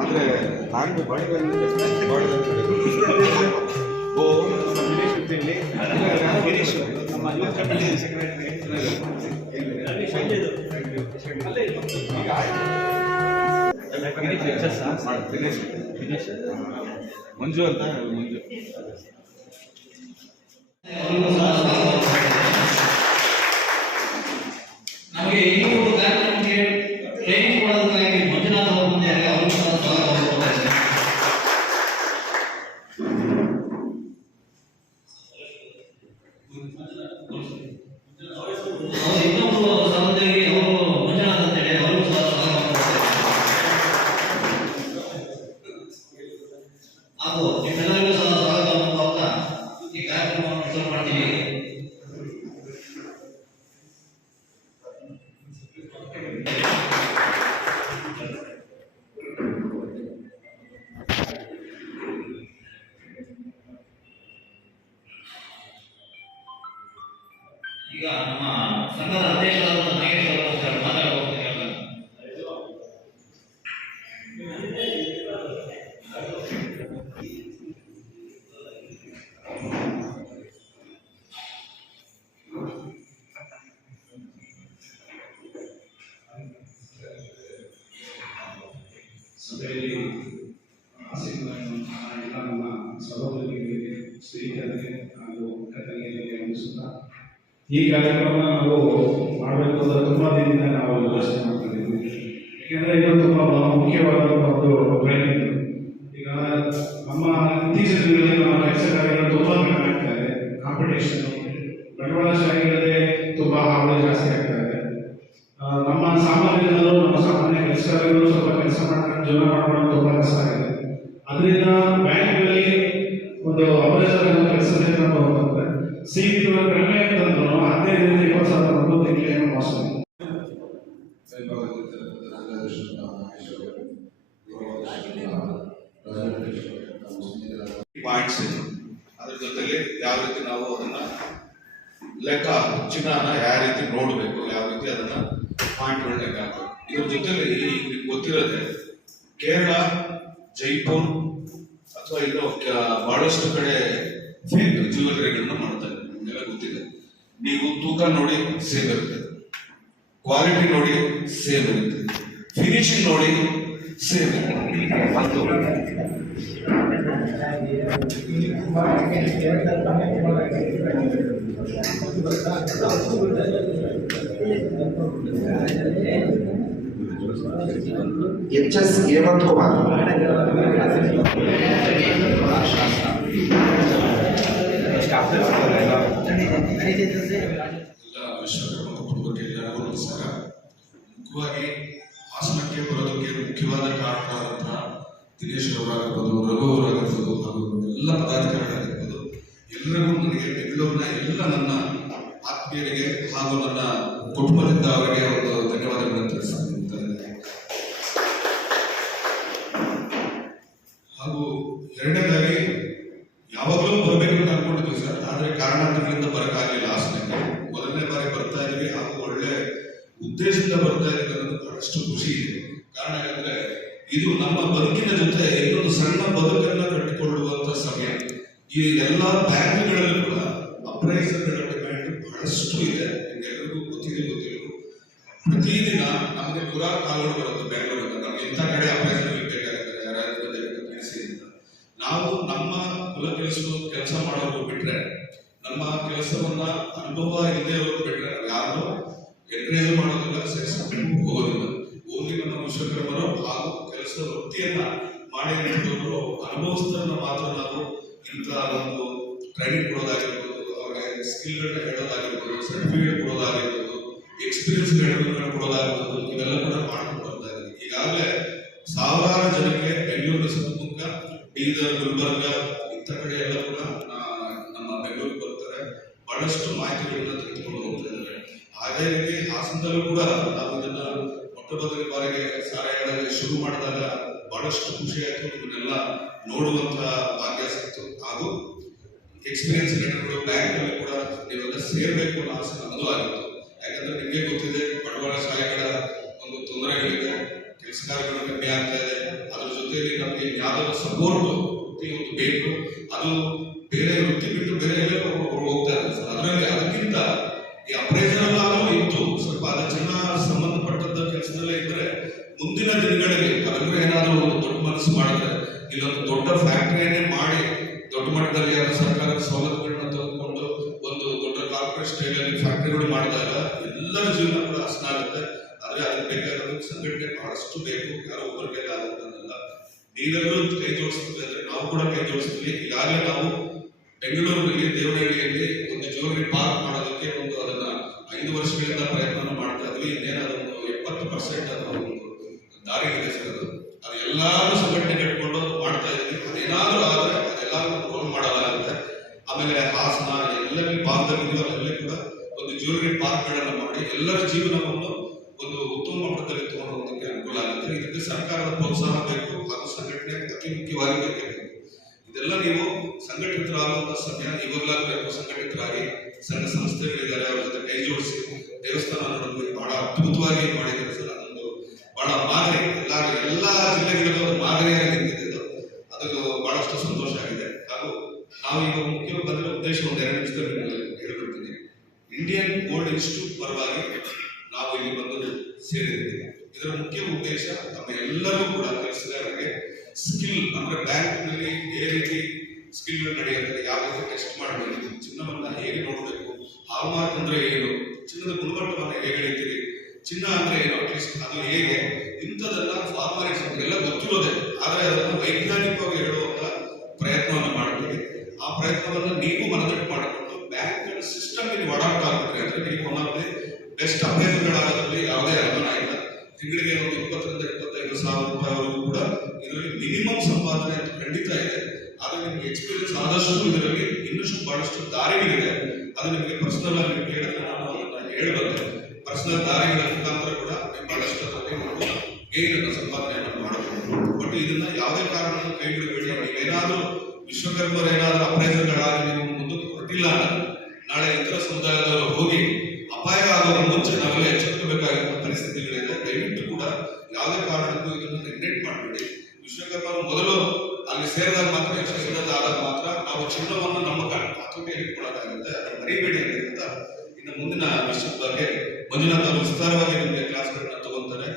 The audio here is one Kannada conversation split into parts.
ಆದರೆ ನಾನು ಬಾಡಿ ಓ ನಮ್ಮ ಮಂಜು ಅಂತ ಮಂಜು ನಮಗೆ ಈ ಒಂದು ಕಾರ್ಯಕ್ರಮಕ್ಕೆ ಟ್ರೈನಿಂಗ್ ಕೊಡೋದಕ್ಕಾಗಿ ಮಂಜುನಾಥ್ ಅವರು ಬಂದಿದ್ದಾರೆ. ಅವರು ಇನ್ನೊಬ್ಬರು ಸಹೋದರಿ ಅವರು ಮಂಜುನಾಥ್ ಅಂತೇಳಿ ಅವರು ಹಾಗೂ ನಿಮ್ಮೆಲ್ಲರಿಗೂ ಸಹ ಸ್ವಾಗತವನ್ನು ಕೋರ್ತಾ ಈ ಕಾರ್ಯಕ್ರಮವನ್ನು ಶುರು ಮಾಡ್ತೀವಿ. ಈಗ ನಮ್ಮ ಸಂಘದ ಅಧ್ಯಕ್ಷರಾದ ನಾಗೇಶ್ ಅವರು ಮಾತಾಡಬಹುದು. ಸಭೆಯಲ್ಲಿ ಆಸಕ್ತರಾಗಿರುವಂತಹ ಎಲ್ಲ ನಮ್ಮ ಸಹೋದರಿಗಳಿಗೆ, ಸ್ನೇಹಿತರಿಗೆ ಹಾಗೂ ಕಥೆಗಳಿಗೆ ವಂದಿಸುತ್ತಾ ಈ ಕಾರ್ಯಕ್ರಮ ನಾವು ಮಾಡಬೇಕು ಅಂತ ತುಂಬ ದಿನದಿಂದ ನಾವು ಯೋಚನೆ ಮಾಡ್ಕೊಂಡಿದ್ವಿ. ಏಕೆಂದರೆ ಇದು ತುಂಬ ಮುಖ್ಯವಾದಂಥ ಒಂದು ಟ್ರೈನಿಂಗ್. ಈಗ ನಮ್ಮ ಇತ್ತೀಚಿನ ದಿನಗಳಲ್ಲಿ ನಮ್ಮ ಕೆಲಸ ಕಾರ್ಯಗಳು ತುಂಬ ಕಡಿಮೆ ಆಗ್ತಾ ಇದೆ. ಕಾಂಪಿಟೇಷನ್ ಬಂಡವಾಳಶಾಹಿಗಳೇ ತುಂಬ ಹಾವಳಿ ಜಾಸ್ತಿ ಆಗ್ತಾ ಇದೆ. ನಮ್ಮ ಸಾಮಾನ್ಯ ಜನರು, ನಮ್ಮ ಸಾಮಾನ್ಯ ಕೆಲಸಗಾರರು ಸ್ವಲ್ಪ ಕೆಲಸ ಮಾಡ್ಕೊಂಡು ಜೀವನ ಮಾಡೋದು ತುಂಬ ಕಷ್ಟ ಆಗಿದೆ. ಅದರಿಂದ ಬ್ಯಾಂಕ್ಗಳಲ್ಲಿ ಒಂದು ಅಪರೇಷನ್ ಕೆಲಸದಿಂದ ಅಂತಂದ್ರೆ ಸೀಟ್ಗಳು ಕಡಿಮೆ ಅಂತಂದ್ರು 15-20,000 ಒಂದು ತಿಂಗಳಿಗೆ ಮೋಸ. ಪಾಯಿಂಟ್ಸ್ ಇದೆ. ಅದ್ರ ಜೊತೆಲಿ ಯಾವ ರೀತಿ ನಾವು ಅದನ್ನ ಲೆಕ್ಕ ಚಿನ್ನನ ಯಾವ ರೀತಿ ನೋಡಬೇಕು, ಯಾವ ರೀತಿ ಅದನ್ನ ಪಾಯಿಂಟ್ಗಳು ಲೆಕ್ಕ ಹಾಕಬೇಕು. ಇದ್ರ ಜೊತೆಲಿ ಈಗ ಗೊತ್ತಿರೋದೆ ಕೇರಳ, ಜೈಪುರ್ ಅಥವಾ ಇನ್ನು ಬಹಳಷ್ಟು ಕಡೆ ಫೇಕ್ ಜ್ಯುವೆಲರಿಗಳನ್ನ ಮಾಡ್ತಾರೆ. ನಿಮಗೆಲ್ಲ ಗೊತ್ತಿದೆ. ನೀವು ತೂಕ ನೋಡಿ ಸೇಮ್ ಇರುತ್ತೆ, ಕ್ವಾಲಿಟಿ ನೋಡಿ ಸೇಮ್ ಇರುತ್ತೆ, ಫಿನಿಶಿಂಗ್ ನೋಡಿ ಸೇಮ್ HS ಹೇಮಂತ್ ಕುಮಾರ್. ವಿಶ್ವಕರ್ಮ ಕುಟುಂಬಕ್ಕೆ ಎಲ್ಲರಿಗೂ ನಮಸ್ಕಾರ. ಮುಖ್ಯವಾಗಿ ಹಾಸನಕ್ಕೆ ಬರೋದಕ್ಕೆ ಮುಖ್ಯವಾದ ಕಾರಣರಾದಂತಹ ದಿನೇಶ್ ಅವರಾಗಿರ್ಬೋದು, ರಘು ಅವರಾಗಿರ್ಬೋದು, ಹಾಗೂ ಎಲ್ಲ ಪದಾಧಿಕಾರಿಗಳಾಗಿರ್ಬೋದು, ಎಲ್ಲರಿಗೂ ನನಗೆ ಬೆಂಗಳೂರಿನ ಎಲ್ಲ ನನ್ನ ಆತ್ಮೀಯರಿಗೆ ಹಾಗೂ ನನ್ನ ಕುಟುಂಬದಿಂದ ಅವರಿಗೆ ಒಂದು ಧನ್ಯವಾದಗಳನ್ನು ತಿಳಿಸ್ತಾ. ಹಾಗೂ ಎರಡನೇದಾಗಿ ಯಾವಾಗಲೂ ಬರಬೇಕು ಅಂತ ಅನ್ಕೊಂಡಿದ್ವಿ ಸರ್, ಆದರೆ ಕಾರಣಾಂತರಗಳಿಂದ ಬರೋಕ್ಕಾಗಲಿಲ್ಲ ಹಾಸನಕ್ಕೆ. ಮೊದಲನೇ ಬಾರಿ ಬರ್ತಾ ಇದೀವಿ ಹಾಗೂ ಒಳ್ಳೆ ಉದ್ದೇಶದಿಂದ ಬರ್ತಾ ಇದೀವಿ ಅನ್ನೋದು ಬಹಳಷ್ಟು ಖುಷಿ ಇದೆ. ಕಾರಣ ಏನಂದ್ರೆ ಇದು ನಮ್ಮ ಬದುಕಿನ ಜೊತೆ ಇನ್ನೊಂದು ಸಣ್ಣ ಬದುಕನ್ನ ಕಟ್ಟಿಕೊಳ್ಳುವಂತ ಸಮಯ. ಈ ಎಲ್ಲ ಬ್ಯಾಂಕ್ಗಳಲ್ಲೂ ಕೂಡ ಅಪ್ರೈಸರ್ಗಳ ಡಿಮ್ಯಾಂಡ್ ಬಹಳಷ್ಟು ಇದೆ. ನಿಮ್ಗೆಲ್ಲರಿಗೂ ಗೊತ್ತಿಲ್ಲ. ಪ್ರತಿದಿನ ನಮಗೆ ನೂರಾರು ಕಾಲುಗಳು ಬರುತ್ತೆ ಬೆಂಗಳೂರಿಂದ. ನಮ್ಗೆ ಇಂಥ ಕಡೆ ಅಪ್ರೈಸರ್ ಬೇಕಾಗಿದ್ದಾರೆ, ಯಾರಾದ್ರೂ ತಿಳಿಸಿ ಅಂತ. ನಾವು ನಮ್ಮ ಕುಲ ಕೆಲಸ ಮಾಡೋರು ಬಿಟ್ರೆ, ನಮ್ಮ ಕೆಲಸವನ್ನ ಅನುಭವ ಇಲ್ಲದೆ ಇರೋದು ಬಿಟ್ರೆ ನಾವು ಯಾರು ಎನ್ಕರೇಜ್ ಮಾಡೋದಿಲ್ಲ, ಸೇರಿಸಬೇಕು ಹೋಗೋದಿಲ್ಲ. ಓನ್ಲಿ ನಮ್ಮ ವಿಶ್ವಕರ್ಮರು ಹಾಗೂ ಕೆಲಸ ವೃತ್ತಿಯನ್ನ ಮಾಡಿ ನಿಂತವರು ಅನುಭವಿಸಿದನ್ನ ಮಾತ್ರ ನಾವು ಇಂಥ ಒಂದು ಟ್ರೈನಿಂಗ್ ಕೊಡೋದಾಗಿರ್ಬೋದು, ಅವ್ರಿಗೆ ಸ್ಕಿಲ್ಗಳನ್ನ ಹೇಳೋದಾಗಿರ್ಬೋದು, ಸರ್ಟಿಫಿಕೇಟ್ ಕೊಡೋದಾಗಿರ್ಬೋದು, ಎಕ್ಸ್ಪೀರಿಯನ್ಸ್ ಕೊಡೋದಾಗಿರ್ಬೋದು, ಇವೆಲ್ಲ ಕೂಡ ಮಾಡ್ಕೊಂಡು ಬರ್ತಾ ಇದ್ದೀವಿ. ಈಗಾಗಲೇ ಸಾವಿರಾರು ಜನಕ್ಕೆ ಬೆಂಗಳೂರಿನ ಸುತ್ತಮುತ್ತ ಬೀದರ್, ಗುಲ್ಬರ್ಗ ಇಂಥ ಕಡೆ ಎಲ್ಲ ಕೂಡ ನಮ್ಮ ಬೆಂಗಳೂರಿಗೆ ಬರ್ತಾರೆ. ಬಹಳಷ್ಟು ಮಾಹಿತಿಗಳನ್ನ ತೆಗೆದುಕೊಂಡು ಹೋಗ್ತಾ ಇದ್ದಾರೆ. ಅದೇ ರೀತಿ ಹಾಸನದಲ್ಲೂ ಕೂಡ ನಾವು ಇದನ್ನ ಮೊಟ್ಟ ಮೊದಲ ಬಾರಿಗೆ ಸಾರಾಯಣ ಶುರು ಮಾಡಿದಾಗ ಬಹಳಷ್ಟು ಖುಷಿ ಆಯ್ತು. ಇದನ್ನೆಲ್ಲ ನೋಡುವಂತ ಭಾಗ್ಯ ಸಿಕ್ತು. ಹಾಗೂ ಎಕ್ಸ್ಪೀರಿಯನ್ಸ್ ಲೆಟರ್ಗಳು ಬ್ಯಾಂಕ್ ಅಲ್ಲಿ ಕೂಡ ನೀವೆಲ್ಲ ಸೇರ್ಬೇಕು ಅನ್ನೋ ಆಸೆ ನಮ್ಮದು ಆಗಿತ್ತು. ಯಾಕಂದ್ರೆ ನಿಮಗೆ ಗೊತ್ತಿದೆ, ಬಂಡವಾಳಶಾಹಿಗಳ ಒಂದು ತೊಂದರೆಗಳಿದೆ, ಕೆಲಸ ಕಾರ್ಯಗಳು ಕಮ್ಮಿ ಆಗ್ತಾ ಇದೆ. ಅದ್ರ ಜೊತೆಯಲ್ಲಿ ನಮಗೆ ಯಾವ್ದಾದ್ರು ಸಪೋರ್ಟ್ ವೃತ್ತಿ ಒಂದು ಬೇಕು. ಅದು ಬೇರೆ ವೃತ್ತಿ ಬಿಟ್ಟು ಬೇರೆ ಎಲ್ಲ ಹೋಗ್ತಾ ಇದೆ ಸರ್. ಅದರಲ್ಲಿ ಅದಕ್ಕಿಂತ ಈ ಅಪ್ರೈಸಲ್ ಆದರೂ ಇತ್ತು ಸ್ವಲ್ಪ ಅದು ಚೆನ್ನಾಗಿ ಸಂಬಂಧಪಟ್ಟಂತ ಕೆಲಸದಲ್ಲೇ ಇದ್ರೆ ಮುಂದಿನ ದಿನಗಳಲ್ಲಿ ತಾವೆಲ್ಲರೂ ಏನಾದರೂ ಒಂದು ದೊಡ್ಡ ಮನಸ್ಸು ಮಾಡಿದ್ರೆ ಇಲ್ಲೊಂದು ದೊಡ್ಡ ಫ್ಯಾಕ್ಟರಿಯನ್ನೇ ಮಾಡಿ ದೊಡ್ಡ ಮಟ್ಟದಲ್ಲಿ ಯಾರು ಸರ್ಕಾರದ ಸವಲತ್ತುಗಳನ್ನ ತೆಗೆದುಕೊಂಡು ಒಂದು ದೊಡ್ಡ ಕಾರ್ಪೊರೇಟ್ ಸ್ಟೈಲ್ ಅಲ್ಲಿ ಫ್ಯಾಕ್ಟರಿಗಳು ಮಾಡಿದಾಗ ಎಲ್ಲರ ಜೀವನ ಕೂಡ ಹಸನ ಆಗುತ್ತೆ. ಆದ್ರೆ ಅದಕ್ಕೆ ಬೇಕಾದ ಸಂಘಟನೆ ಬಹಳಷ್ಟು ಬೇಕು. ಯಾರೋ ಒಬ್ಬರಿಗೆ ಆಗುತ್ತಲ್ಲ. ನೀವೆಲ್ಲರೂ ಕೈ ಜೋಡಿಸ್ತೀವಿ ಅಂದ್ರೆ ನಾವು ಕೂಡ ಕೈ ಜೋಡಿಸ್ತೀವಿ. ಈಗಾಗಲೇ ನಾವು ಬೆಂಗಳೂರಿನಲ್ಲಿ ದೇವನಹಳ್ಳಿಯಲ್ಲಿ ಒಂದು ಜ್ಯುವೆಲರಿ ಪಾರ್ಕ್ ಮಾಡೋದಕ್ಕೆ ಅದನ್ನ 5 ವರ್ಷಗಳಿಂದ ಪ್ರಯತ್ನ ಮಾಡ್ತಾ ಇದ್ವಿ. ಇನ್ನೇನದೊಂದು 70% ಅದರ ಒಂದು ದಾರಿ ಇದೆ ಸರ್. ಅದು ಎಲ್ಲಾರು ಸಂಘಟನೆ ಕಟ್ಕೊಂಡು ಮಾಡ್ತಾ ಇದ್ವಿ. ಅದೇನಾದ್ರೂ ಆದ್ರೆ ಅದೆಲ್ಲರೂ ರೋಲ್ ಮಾಡಲಾಗುತ್ತೆ. ಆಮೇಲೆ ಹಾಸನ ಎಲ್ಲೆಲ್ಲಿ ಭಾಗದಲ್ಲಿ ಅಲ್ಲೆಲ್ಲಿ ಕೂಡ ಒಂದು ಜ್ಯುವೆಲರಿ ಪಾರ್ಕ್ ಗಳನ್ನ ಮಾಡಿ ಎಲ್ಲರ ಜೀವನವನ್ನು ಒಂದು ಉತ್ತಮ ಮಟ್ಟದಲ್ಲಿ ತಗೊಂಡೋಗೋದಕ್ಕೆ ಅನುಕೂಲ ಆಗುತ್ತೆ. ಇದಕ್ಕೆ ಸರ್ಕಾರದ ಪ್ರೋತ್ಸಾಹ ಬೇಕು ಹಾಗೂ ಸಂಘಟನೆ ಅತಿ ಮುಖ್ಯವಾಗಿ ಬೇಕು. ಇದೆಲ್ಲ ನೀವು ಸಂಘಟಿತರಾಗುವಂತ ಸಮಯ ಇವಾಗಲಾಗಬೇಕು. ಸಂಘಟಿತರಾಗಿ ಸಂಘ ಸಂಸ್ಥೆಗಳಿದ್ದಾರೆ, ಅವ್ರ ಜೊತೆ ಕೈ ಜೋಡಿಸಿ ದೇವಸ್ಥಾನ ನೋಡೋದು ಬಹಳ ಅದ್ಭುತವಾಗಿ ಮಾಡಿದ್ದಾರೆ ಸರ್. ಅದೊಂದು ಬಹಳ ಮಾದರಿ ಎಲ್ಲಾ ಜಿಲ್ಲೆಗಳಿಗೂ ಒಂದು ಮಾದರಿಯಾಗಿ ನಿಂತಿದ್ದು ಅದು ಬಹಳಷ್ಟು ಸಂತೋಷ ಆಗಿದೆ. ಹಾಗೂ ನಾವು ಈಗ ಮುಖ್ಯ ಬಂದಿರೋ ಉದ್ದೇಶ ಒಂದು 2 ನಿಮಿಷದಲ್ಲಿ ಹೇಳ್ಬಿಡ್ತೀನಿ. ಇಂಡಿಯನ್ ಗೋಲ್ಡ್ ಇನ್ಸ್ಟಿಟ್ಯೂಟ್ ಪರವಾಗಿ ನಾವು ಇಲ್ಲಿ ಬಂದು ಸೇರಿದ್ದೀವಿ. ಇದರ ಮುಖ್ಯ ಉದ್ದೇಶ ನಮ್ಮ ಎಲ್ಲರೂ ಕೂಡ ಕೆಲಸಗಾರರಿಗೆ ಸ್ಕಿಲ್ ಅಂದ್ರೆ ಬ್ಯಾಂಕ್ ನಲ್ಲಿ ఏ ರೀತಿ ಸ್ಕಿಲ್ ನಡೆಯುತ್ತದೆ, ಯಾವ ರೀತಿ ಟೆಸ್ಟ್ ಮಾಡಬೇಕು, ಚಿನ್ನವನ್ನ ಹೇಗೆ ನೋಡಬೇಕು, ಹಾಲ್ಮಾರ್ಕ್ ಅಂದ್ರೆ ಏನು, ಚಿನ್ನದ ಗುಣಮಟ್ಟವನ್ನ ಹೇಗೆ ಹೇಳ್ತೀರಿ, ಚಿನ್ನ ಅಂದ್ರೆ ಏನು, ಅಟ್ಲೀಸ್ಟ್ ಅದು ಹೇಗೆ, ಇಂಥದೆಲ್ಲ ಫಾರ್ಮಾಲಿಟೀಸ್ ಎಲ್ಲ ಗೊತ್ತಿರೋದೆ. ಆದ್ರೆ ಅದನ್ನು ವೈಜ್ಞಾನಿಕವಾಗಿ ಹೇಳುವಂತ ಪ್ರಯತ್ನವನ್ನು ಮಾಡ್ತೀವಿ. ಆ ಪ್ರಯತ್ನವನ್ನು ನೀವು ಮನದಟ್ಟು ಮಾಡಿಕೊಂಡು ಬ್ಯಾಂಕ್ ಸಿಸ್ಟಮ್ ನೀವು ಅಡಾಪ್ಟ್ ಆಗ್ತೀರಿ ಅಂದ್ರೆ ನೀವು ಒಂದೊಂದೇ ಬೆಸ್ಟ್ ಅಭ್ಯರ್ಥಿಗಳಾಗೋದ್ರಲ್ಲಿ ಯಾವುದೇ ಅನುಮಾನ ಇಲ್ಲ. ತಿಂಗಳಿಗೆ ಒಂದು 20,000 ರಿಂದ 25,000 ರೂಪಾಯಿವರೆಗೂ ಕೂಡ ಇದರಲ್ಲಿ ಮಿನಿಮಮ್ ಸಂಪಾದನೆ ಅಂತ ಖಂಡಿತ ಇದೆ. ಆದ್ರೆ ನಿಮ್ಗೆ ಎಕ್ಸ್ಪೀರಿಯನ್ಸ್ ಆದಷ್ಟು ಇದರಲ್ಲಿ ಇನ್ನಷ್ಟು ಬಹಳಷ್ಟು ದಾರಿಗಳಿದೆ. ಅದು ನಿಮಗೆ ಪರ್ಸನಲ್ ಆಗಿ ಕೇಳಿದ್ರೆ ನಾನು ಅದನ್ನ ಹೇಳಬಲ್ಲೆ. ಪರ್ಸನಲ್ ದಾರಿಗಳ ಮುಖಾಂತರ ಕೂಡ ಬಹಳಷ್ಟು ಗೇನ್ ಸಂಪಾದನೆಯನ್ನು ಮಾಡಬಹುದು. ಬಟ್ ಇದನ್ನ ಯಾವುದೇ ಕಾರಣಕ್ಕೂ ಕೈ ಬಿಡಬೇಡಿ. ನೀವೇನಾದ್ರೂ ವಿಶ್ವಕರ್ಮರು ಏನಾದ್ರೂ ಅಪ್ರೈಸರ್ಗಳಾಗಿ ನೀವು ಮುಂದಕ್ಕೆ ಹೊರಟಿಲ್ಲ ಅಂದ್ರೆ ನಾಳೆ ಇತರ ಸಮುದಾಯದವರು ಹೋಗಿ ಅಪಾಯ ಆಗೋದ್ರ ಮುಂಚೆ ನಾವೆಲ್ಲ ಎಚ್ಚರಿಸಬೇಕಾಗಿರುವ ಪರಿಸ್ಥಿತಿಗಳಿದೆ. ದಯವಿಟ್ಟು ಕೂಡ ಯಾವುದೇ ಕಾರಣಕ್ಕೂ ಇದನ್ನು ನೆಗ್ಲೆಕ್ಟ್ ಮಾಡಬೇಡಿ. ವಿಶ್ವಕರ್ಮರು ಮೊದಲು ಅಲ್ಲಿ ಸೇರಿದಾಗ ಮಾತ್ರ ಯಶಸ್ವಿಯಾದಾಗ ಮಾತ್ರ ನಾವು ಚಿನ್ನವನ್ನು ನಮ್ಮ ಹತೋಟಿಯಲ್ಲಿ ಇಟ್ಕೊಳ್ಳೋದಾಗುತ್ತೆ. ಅದನ್ನು ಮರಿಬೇಡಿ ಅಂತ ಹೇಳ್ತಾ ಇನ್ನು ಮುಂದಿನ ವಿಷಯದ ಬಗ್ಗೆ ಮಂಜುನಾಥ್ ಅವರು ವಿಸ್ತಾರವಾಗಿ ನಿಮಗೆ ಕ್ಲಾಸ್ಗಳನ್ನ ತಗೊಂತಾರೆ.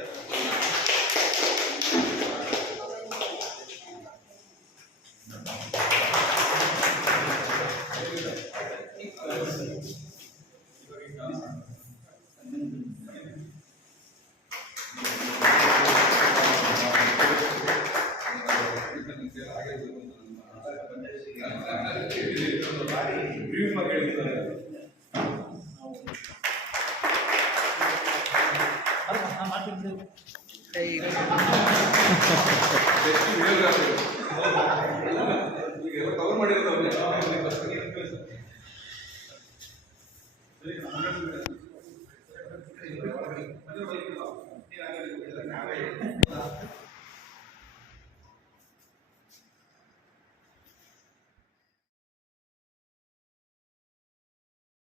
ಕವರ್ ಮಾಡಿರೋದು